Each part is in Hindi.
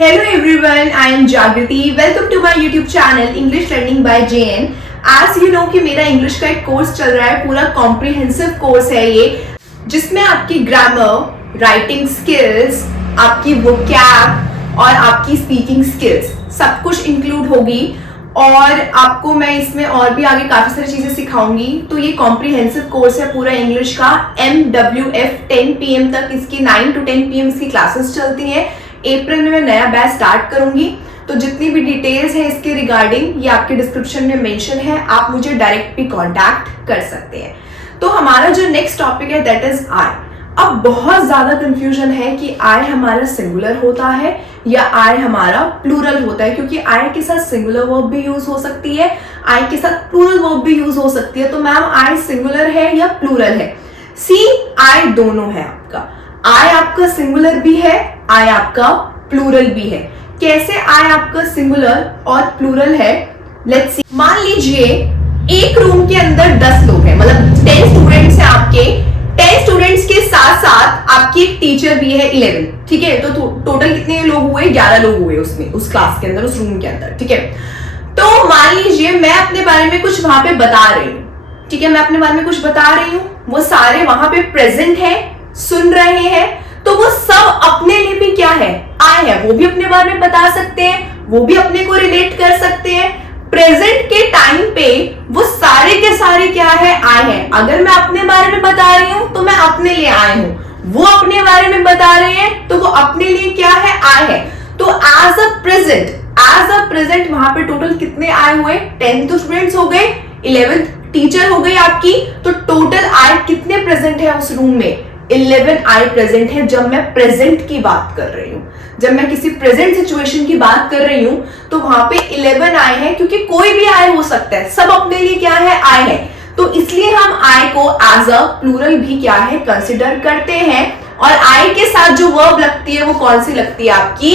Hello everyone, I am Jagriti. Welcome to my YouTube channel English Learning by JN. As you know कि मेरा इंग्लिश का एक कोर्स चल रहा है, पूरा कॉम्प्रिहेंसिव कोर्स है ये, जिसमें आपकी ग्रामर, राइटिंग स्किल्स, आपकी वोकैब और आपकी स्पीकिंग स्किल्स सब कुछ इंक्लूड होगी। और आपको मैं इसमें और भी आगे काफी सारी चीजें सिखाऊंगी। तो ये कॉम्प्रिहेंसिव कोर्स है पूरा इंग्लिश का। MWF 10 PM तक इसकी 9 to 10 PM इसकी क्लासेस चलती हैं। अप्रैल में मैं नया बैच स्टार्ट करूंगी, तो जितनी भी डिटेल्स है इसके रिगार्डिंग ये आपके डिस्क्रिप्शन में मेंशन है, आप मुझे डायरेक्ट भी कांटेक्ट कर सकते हैं। तो हमारा जो नेक्स्ट टॉपिक है दैट इज आई। अब बहुत ज्यादा कंफ्यूजन है कि आई हमारा सिंगुलर होता है या आई हमारा प्लूरल होता है, क्योंकि आई के साथ सिंगुलर वर्ब भी यूज हो सकती है, आई के साथ प्लूरल वर्ब भी यूज हो सकती है। तो मैम आई सिंगुलर है या प्लूरल है? सी, आई दोनों है आपका। आई आपका सिंगुलर भी है, आई आपका प्लूरल भी है। कैसे आई आपका सिंगुलर और प्लूरल है, लेट्स सी। मान लीजिए एक रूम के अंदर 10 लोग हैं, मतलब 10 स्टूडेंट्स हैं आपके। 10 स्टूडेंट्स के साथ साथ आपकी एक टीचर भी है 11, ठीक है। तो टोटल कितने लोग हुए? 11 लोग हुए उसमें, उस क्लास के अंदर, उस रूम के अंदर, ठीक है। तो मान लीजिए मैं अपने बारे में कुछ वहां पे बता रही हूँ, ठीक है, मैं अपने बारे में कुछ बता रही हूँ, वो सारे वहां पे प्रेजेंट है, सुन रहे हैं, तो वो सब अपने लिए भी क्या है? आई है। वो भी अपने बारे में बता सकते हैं, वो भी अपने को रिलेट कर सकते हैं। प्रेजेंट के टाइम पे वो सारे के सारे क्या है? आई है। अगर मैं अपने बारे में बता रही हूं तो मैं अपने लिए आई हूं, वो अपने बारे में बता रहे हैं तो वो अपने लिए क्या है? आई है। तो एज अ प्रेजेंट वहां पे टोटल कितने आए हुए? 10 तो स्टूडेंट्स हो गए, 11 टीचर हो गई आपकी, तो टोटल आई कितने प्रेजेंट है उस रूम में? 11 आई प्रेजेंट है। जब मैं प्रेजेंट की बात कर रही हूं, जब मैं किसी प्रेजेंट सिचुएशन की बात कर रही हूं, तो वहां पे 11 आई है, क्योंकि कोई भी आई हो सकता है, सब अपने लिए क्या है? आई है। तो इसलिए हम आई को एज अ प्लूरल भी क्या है? कंसिडर करते हैं। और आई के साथ जो वर्ब लगती है वो कौन सी लगती है आपकी?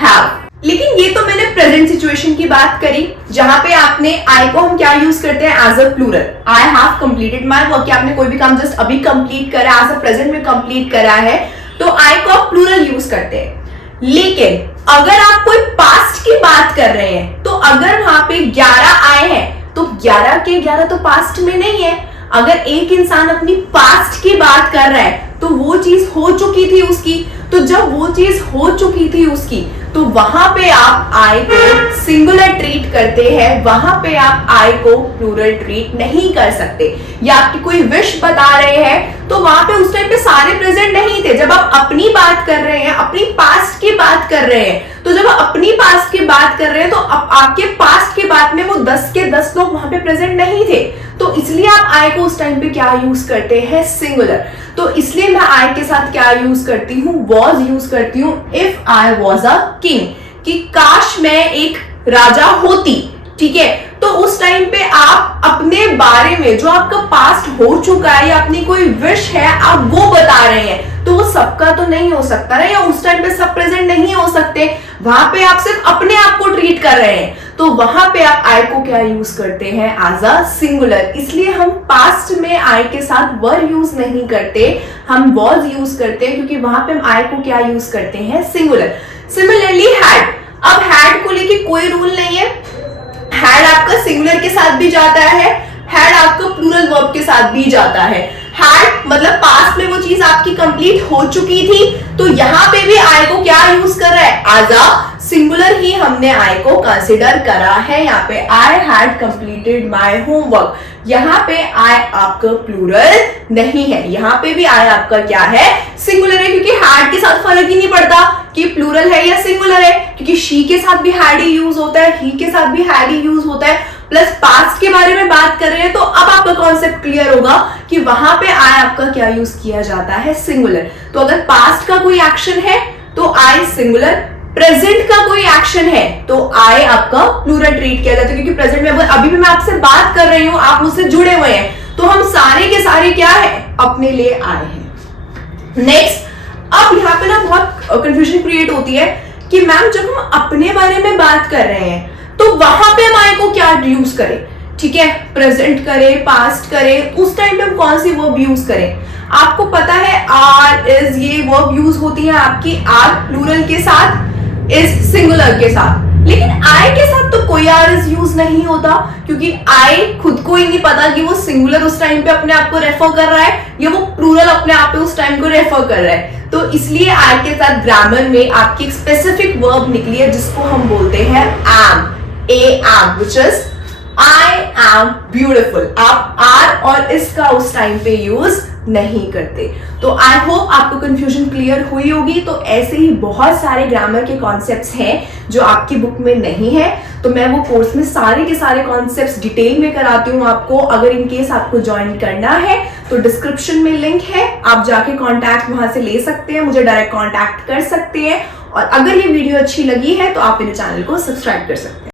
हैव। लेकिन ये तो मैंने प्रेजेंट सिचुएशन की बात करी, जहां पे आपने आई को हम क्या यूज करते हैं? As a plural. I have completed my work, कि आपने कोई भी काम जस्ट अभी कंप्लीट करा, एज अ प्रेजेंट में कंप्लीट करा है, तो आई को आप प्लूरल यूज करते हैं। लेकिन अगर आप कोई पास्ट की बात कर रहे हैं, तो अगर वहां पे 11 आए हैं, तो 11 के 11 तो पास्ट में नहीं है। अगर एक इंसान अपनी पास्ट की बात कर रहा है, तो वो चीज हो चुकी थी उसकी। तो जब वो चीज हो चुकी थी उसकी, तो वहां पे आप आई को सिंगुलर ट्रीट करते हैं, वहां पे आप आई को प्लूरल ट्रीट नहीं कर सकते। या आपकी कोई विश बता रहे हैं, तो वहां पे उस टाइम पे सारे प्रेजेंट नहीं थे। जब आप अपनी बात कर रहे हैं, अपनी पास्ट की बात कर रहे हैं, तो जब आप अपनी पास्ट की बात कर रहे हैं, तो आपके पास्ट की बात में वो 10 के 10 लोग वहां पे प्रेजेंट नहीं थे। तो इसलिए आप आई को उस टाइम पे क्या यूज करते हैं? सिंगुलर। तो इसलिए मैं आई के साथ क्या यूज करती हूँ? वॉज यूज करती हूँ। If I was a king, कि काश मैं एक राजा होती, ठीक है। तो उस टाइम पे आप अपने बारे में जो आपका पास्ट हो चुका है या अपनी कोई विश है, आप वो बता रहे हैं, तो वो सबका तो नहीं हो सकता ना, या उस टाइम पे सब प्रेजेंट नहीं हो सकते। वहां पे आप सिर्फ अपने आप को ट्रीट कर रहे हैं, तो वहां पे आप आई को क्या यूज करते हैं? As a singular. इसलिए हम पास्ट में आई के साथ वर यूज नहीं करते, हम वॉज यूज करते हैं, क्योंकि वहां पे हम आई को क्या यूज करते हैं? सिंगुलर। Similarly had. अब हैड को लेके कोई रूल नहीं है, हैड आपका सिंगुलर के साथ भी जाता है, हैड आपका प्लूरल वर्ब के साथ भी जाता है। हैड मतलब पास्ट में वो चीज आपकी कंप्लीट हो चुकी थी, तो यहां पे भी आई को क्या यूज कर रहा है? एज अ सिंगुलर ही हमने आई को कंसिडर करा है। यहाँ पे I had completed my homework, यहाँ पे आई आपका प्लूरल नहीं है, यहाँ पे भी आई आपका क्या है? सिंगुलर है, क्योंकि हैड के साथ फर्क ही नहीं पड़ता कि प्लूरल है या सिंगुलर है, क्योंकि शी के साथ भी हैड ही यूज होता है, ही के साथ भी हैड ही यूज होता है। प्लस पास्ट के बारे में बात कर रहे हैं, तो अब आपका कॉन्सेप्ट क्लियर होगा कि वहां पे आई आपका क्या यूज किया जाता है? सिंगुलर। तो अगर पास्ट का कोई एक्शन है तो आई सिंगुलर, प्रेजेंट का कोई एक्शन है तो आई आपका प्लूरल ट्रीट किया जाता है, क्योंकि प्रेजेंट में अभी भी मैं आपसे बात कर रही हूं, आप मुझसे जुड़े हुए हैं, तो हम सारे के सारे क्या है? अपने लिए आए हैं। नेक्स्ट, अब यहाँ पे ना बहुत कंफ्यूजन क्रिएट होती है कि मैम जब हम अपने बारे में बात कर रहे हैं, तो वहां पे हम आई को क्या यूज करें? ठीक है, प्रेजेंट करें, पास्ट करें, उस टाइम पे हम कौन सी वर्ब यूज करें? आपको पता है आर, इज, ये वर्ब यूज होती है आपकी आर प्लूरल के साथ। इज सिंगुलर के साथ, लेकिन आई के साथ तो कोई आर इज यूज नहीं होता, क्योंकि आई खुद को ही नहीं पता कि वो सिंगुलर उस टाइम पे अपने आप को रेफर कर रहा है या वो प्लूरल अपने आप पे उस टाइम को रेफर कर रहा है। तो इसलिए आई के साथ ग्रामर में आपकी एक स्पेसिफिक वर्ब निकली है जिसको हम बोलते हैं am, am, which is I am beautiful। आप आर और इसका उस टाइम पे यूज नहीं करते। तो आई होप आपको कंफ्यूजन क्लियर हुई होगी। तो ऐसे ही बहुत सारे ग्रामर के कॉन्सेप्ट्स हैं जो आपकी बुक में नहीं है, तो मैं वो कोर्स में सारे के सारे कॉन्सेप्ट्स डिटेल में कराती हूँ आपको। अगर इन केस आपको ज्वाइन करना है तो डिस्क्रिप्शन में लिंक है, आप जाके कॉन्टैक्ट वहां से ले सकते हैं, मुझे डायरेक्ट कॉन्टैक्ट कर सकते हैं। और अगर ये वीडियो अच्छी लगी है तो आप मेरे चैनल को सब्सक्राइब कर सकते हैं।